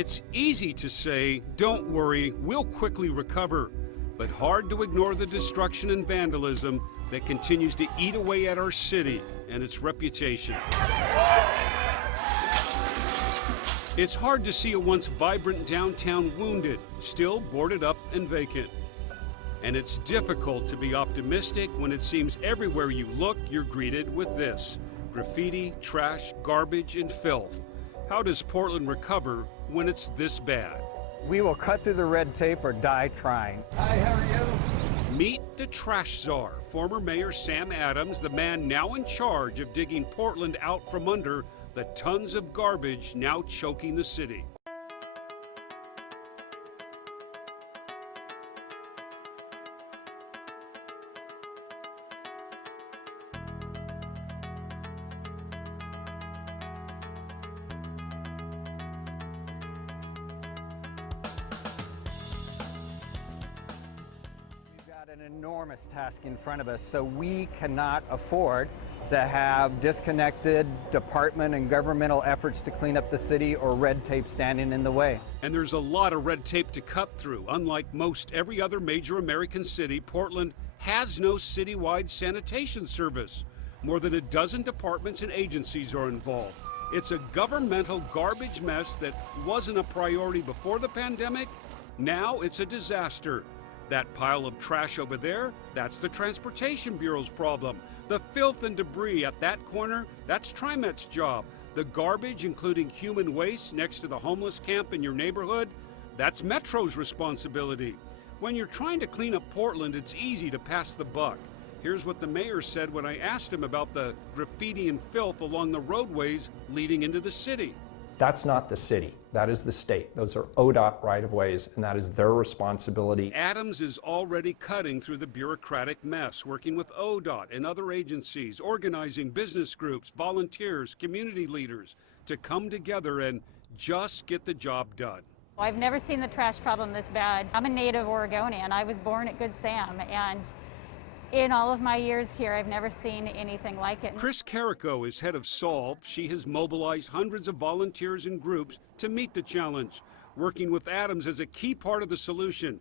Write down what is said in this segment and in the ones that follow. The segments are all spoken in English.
It's easy to say, don't worry, we'll quickly recover, but hard to ignore the destruction and vandalism that continues to eat away at our city and its reputation. It's hard to see a once vibrant downtown wounded, still boarded up and vacant. And it's difficult to be optimistic when it seems everywhere you look, you're greeted with this: graffiti, trash, garbage, and filth. How does Portland recover when it's this bad? We will cut through the red tape or die trying. Hi, how are you? Meet the trash czar, former Mayor Sam Adams, the man now in charge of digging Portland out from under the tons of garbage now choking the city. An enormous task in front of us, so we cannot afford to have disconnected department and governmental efforts to clean up the city or red tape standing in the way. And there's a lot of red tape to cut through. Unlike most every other major American city, Portland has no citywide sanitation service. More than a dozen departments and agencies are involved. It's a governmental garbage mess that wasn't a priority before the pandemic. Now it's a disaster. That pile of trash over there, that's the Transportation Bureau's problem. The filth and debris at that corner, that's TriMet's job. The garbage, including human waste next to the homeless camp in your neighborhood, that's Metro's responsibility. When you're trying to clean up Portland, it's easy to pass the buck. Here's what the mayor said when I asked him about the graffiti and filth along the roadways leading into the city. That's not the city. That is the state. Those are ODOT right-of-ways, and that is their responsibility. Adams is already cutting through the bureaucratic mess, working with ODOT and other agencies, organizing business groups, volunteers, community leaders to come together and just get the job done. I've never seen the trash problem this bad. I'm a native Oregonian. I was born at Good Sam, and in all of my years here, I've never seen anything like it. Chris Carrico is head of Solve. She has mobilized hundreds of volunteers and groups to meet the challenge, working with Adams as a key part of the solution.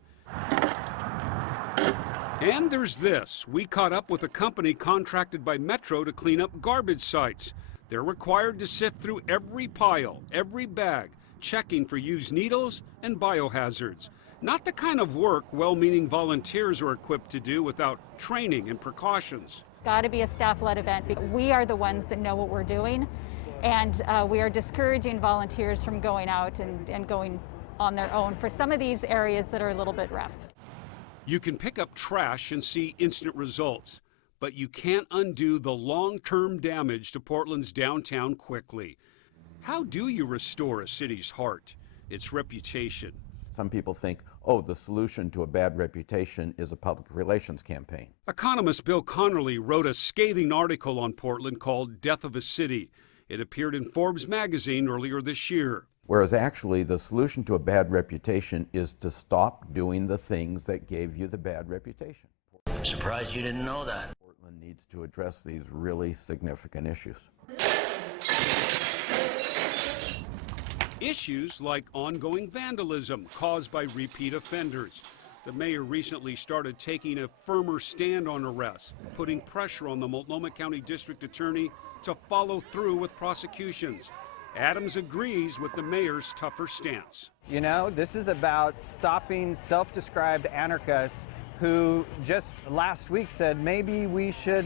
And there's this. We caught up with a company contracted by Metro to clean up garbage sites. They're required to sift through every pile, every bag, checking for used needles and biohazards. Not the kind of work well-meaning volunteers are equipped to do without training and precautions. Got to be a staff-led event because we are the ones that know what we're doing, and we are discouraging volunteers from going out and going on their own for some of these areas that are a little bit rough. You can pick up trash and see instant results, but you can't undo the long-term damage to Portland's downtown quickly. How do you restore a city's heart, its reputation? Some people think, oh, the solution to a bad reputation is a public relations campaign. Economist Bill Connerly wrote a scathing article on Portland called Death of a City. It appeared in Forbes magazine earlier this year. Whereas actually the solution to a bad reputation is to stop doing the things that gave you the bad reputation. I'm surprised you didn't know that. Portland needs to address these really significant issues. Issues like ongoing vandalism caused by repeat offenders. The mayor recently started taking a firmer stand on arrests, putting pressure on the Multnomah County District Attorney to follow through with prosecutions. Adams agrees with the mayor's tougher stance. You know, this is about stopping self-described anarchists who just last week said maybe we should,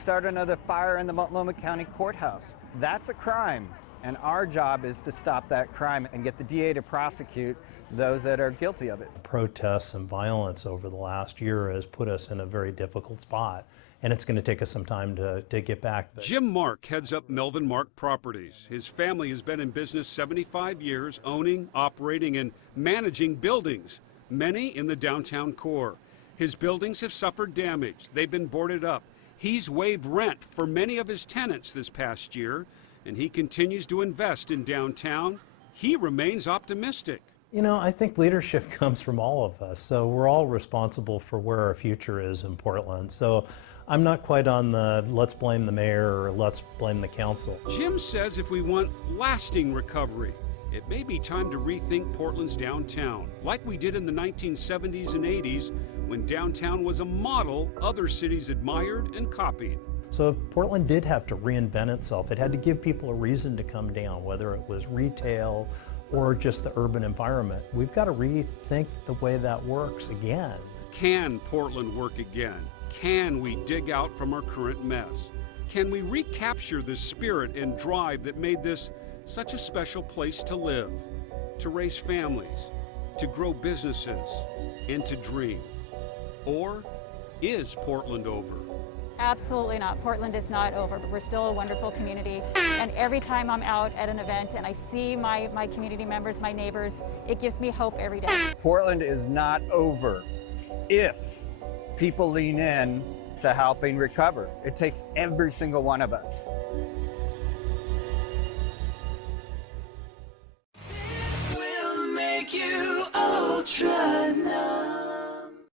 start another fire in the Multnomah County Courthouse. That's a crime. And our job is to stop that crime and get the DA to prosecute those that are guilty of it. Protests and violence over the last year has put us in a very difficult spot, and it's going to take us some time to get back. Jim Mark heads up Melvin Mark Properties. His family has been in business 75 years, owning, operating, and managing buildings, many in the downtown core. His buildings have suffered damage. They've been boarded up. He's waived rent for many of his tenants this past year, and he continues to invest in downtown. He remains optimistic. I think leadership comes from all of us, so we're all responsible for where our future is in Portland. So I'm not quite on the let's blame the mayor or let's blame the council. Jim says if we want lasting recovery, It may be time to rethink Portland's downtown, like we did in the 1970s and 80s when downtown was a model other cities admired and copied. So Portland did have to reinvent itself. It had to give people a reason to come down, whether it was retail or just the urban environment. We've got to rethink the way that works again. Can Portland work again? Can we dig out from our current mess? Can we recapture the spirit and drive that made this such a special place to live, to raise families, to grow businesses, and to dream? Or is Portland over? Absolutely not. Portland is not over, but we're still a wonderful community. And every time I'm out at an event and I see my community members, my neighbors, it gives me hope every day. Portland is not over if people lean in to helping recover. It takes every single one of us.